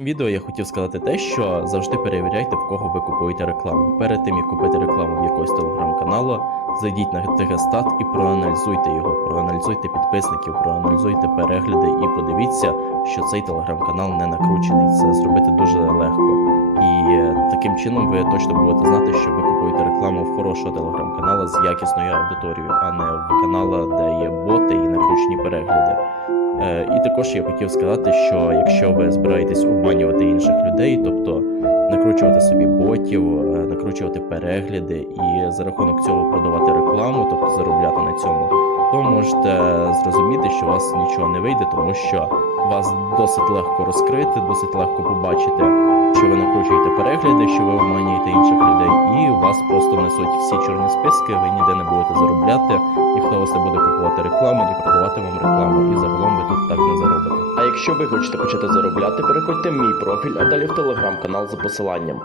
Відео я хотів сказати те, що завжди перевіряйте, в кого ви купуєте рекламу. Перед тим як купити рекламу в якогось телеграм-каналу, зайдіть на ТГ-стат і проаналізуйте його, проаналізуйте підписників, проаналізуйте перегляди і подивіться, що цей телеграм-канал не накручений. Це зробити дуже легко. І е, таким чином ви точно будете знати, що ви купуєте рекламу в хорошого телеграм-канала з якісною аудиторією, а не в канала, де є боти і накручені перегляди. Е, І також я хотів сказати, що якщо ви збираєтесь обманювати інших людей, тобто накручувати собі ботів, е, накручувати перегляди і за рахунок цього продавати рекламу, тобто заробляти на цьому, то можете зрозуміти, що у вас нічого не вийде, тому що вас досить легко розкрити, досить легко побачити, що ви накручуєте перегляди, що ви обманюєте інших людей, і вас просто внесуть всі чорні списки, ви ніде не будете заробляти, ніхто вас не буде купувати рекламу і продавати вам рекламу, якщо ви хочете почати заробляти, переходьте в мій профіль, а далі в телеграм-канал за посиланням.